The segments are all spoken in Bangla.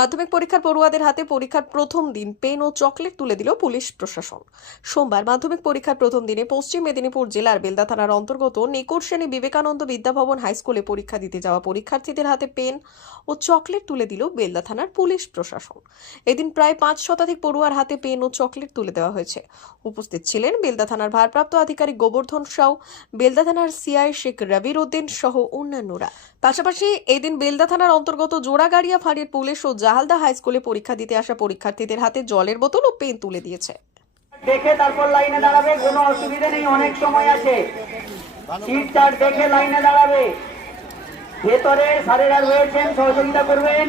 মাধ্যমিক পরীক্ষার পড়ুয়াদের হাতে পরীক্ষার প্রথম দিন পেন ও চকলেট তুলে দিল পুলিশ প্রশাসন। সোমবার মাধ্যমিক পরীক্ষার প্রথম দিনে পশ্চিম মেদিনীপুর জেলার বেলদা থানার অন্তর্গত নিকটশ্রেণী বিবেকানন্দ বিদ্যাভবন হাই স্কুলে পরীক্ষা দিতে যাওয়া পরীক্ষার্থীদের হাতে পেন ও চকলেট তুলে দিল বেলদা থানার পুলিশ প্রশাসন। এদিন প্রায় 5 শতাধিক পড়ুয়ার হাতে পেন ও চকলেট তুলে দেওয়া হয়েছে। উপস্থিত ছিলেন বেলদা থানার ভারপ্রাপ্ত আধিকারিক গোবর্ধন সাউ, বেলদা থানার সিআই শেখ রবির উদ্দিন সহ অন্যান্যরা। পাশাপাশি এদিন বেলদা থানার অন্তর্গত জোড়াগাড়িয়া ফাঁড়ির পুলিশ ও জাহালদা হাই স্কুলে পরীক্ষা দিতে আসা পরীক্ষার্থীদের হাতে জলের বোতল ও পেন তুলে দিয়েছে। দেখে তারপর লাইনে দাঁড়াবে, কোনো অসুবিধা নেই, অনেক সময় আছে। সিট চার্ট দেখে লাইনে দাঁড়াবে। ভেতরে স্যারেরা রয়েছেন, সহযোগিতা করবেন।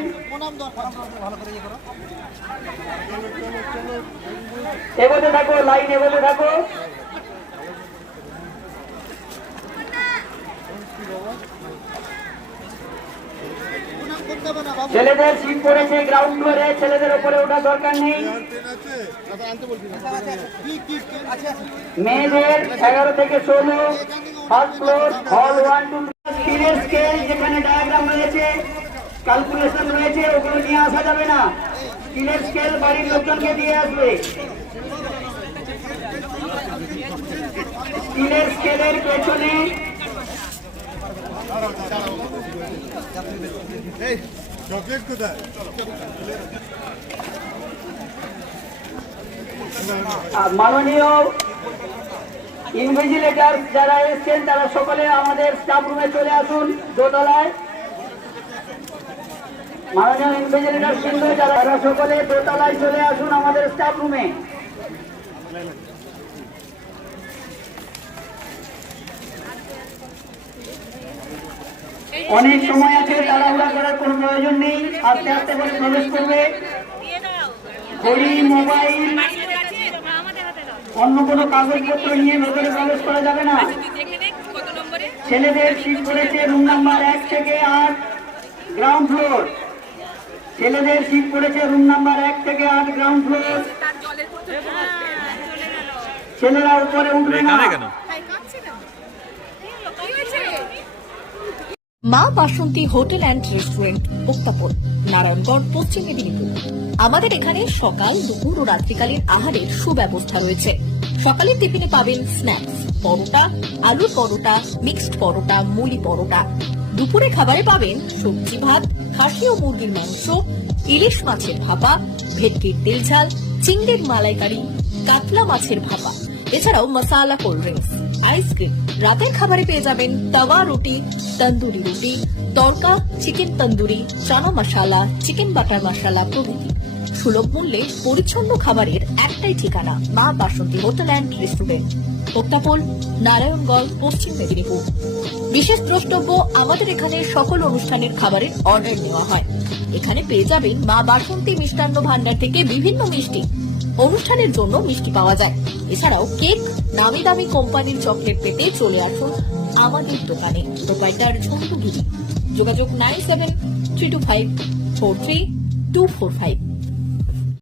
এগোতে থাকো, লাইন এগোতে থাকো। ছেলেদের সিট পড়েছে গ্রাউন্ড ফ্লোরে, ছেলেদের উপরে ওঠার দরকার নেই। মেয়েদের 11 থেকে 16 ফার্স্ট ফ্লোর হল 1 2 3 স্কেল, যেখানে ডায়াগ্রাম রয়েছে, ক্যালকুলেশন রয়েছে, ওগুলো নিয়ে আসা যাবে না। স্টিলের স্কেল বাড়ির লোকজনকে দিয়ে আসবে। স্টিলের স্কেলের পেছনে চকলেট কোথায়? মাননীয় ইনভিজিলেটর যারা এসছেন তারা সকলে আমাদের স্টাফ রুমে চলে আসুন দোতলায়। মাননীয় ইনভিজিলেটর কিন্তু যারা সকলে দোতলায় চলে আসুন আমাদের স্টাফ রুমে। অনেক সময় আছে, তাড়াহুড়া করার কোনো প্রয়োজন নেই, আস্তে আস্তে করে প্রবেশ করবে। ঘড়ি, মোবাইল, অন্য কোনো কাগজপত্র নিয়ে ভেতরে প্রবেশ করা যাবে না। ছেলেদের সিট পড়েছে রুম নাম্বার 1 থেকে 8 গ্রাউন্ড ফ্লোর। ছেলেদের সিট পড়েছে রুম নাম্বার 1 থেকে 8 গ্রাউন্ড ফ্লোর। ছেলেরা উপরে উঠবে না। মা বাসন্তী হোটেল অ্যান্ড রেস্টুরেন্ট, উত্তাপন, নারায়ণগড়, পশ্চিম মেদিনীপুর। আমাদের এখানে সকাল, দুপুর ও রাত্রিকালীন আহারের সুব্যবস্থা রয়েছে। সকালের টিফিনে পাবেন স্ন্যাক্স, পরোটা, আলুর পরোটা, মিক্সড পরোটা, মুলি পরোটা। দুপুরে খাবারে পাবেন সবজি ভাত, খাসি ও মুরগির মাংস, ইলিশ মাছের ভাপা, ভেটকির তেল ঝাল, চিংড়ির মালাইকারি, কাতলা মাছের ভাপা, এছাড়াও মশালা কোল্ড ড্রিঙ্কস, আইসক্রিম। রাতের খাবারে পেয়ে যাবেন তাওয়া রুটি, তন্দুরি রুটি, তড়কা, চিকেন তন্দুরি, চানা মশালা, চিকেন বাটার মশালা প্রভৃতি। সুলভ মূল্যে পরিচ্ছন্ন খাবারের একটাই ঠিকানা, মা বাসন্তী হোটেল অ্যান্ড রেস্টুরেন্ট, উত্তাপন, নারায়ণগড়, পশ্চিম মেদিনীপুর। বিশেষ দ্রষ্টব্য, আমাদের এখানে সকল অনুষ্ঠানের খাবারের অর্ডার নেওয়া হয়। এখানে পেয়ে যাবেন মা বাসন্তী মিষ্টান্ন ভান্ডার থেকে বিভিন্ন মিষ্টি। অনুষ্ঠানের জন্য মিষ্টি পাওয়া যায়। এছাড়াও কেক, নামি দামি কোম্পানির চকলেট পেতে চলে আসুন আমাদের দোকানে। প্রোপাইটার ঝন্টু গিরি। যোগাযোগ 9732543245।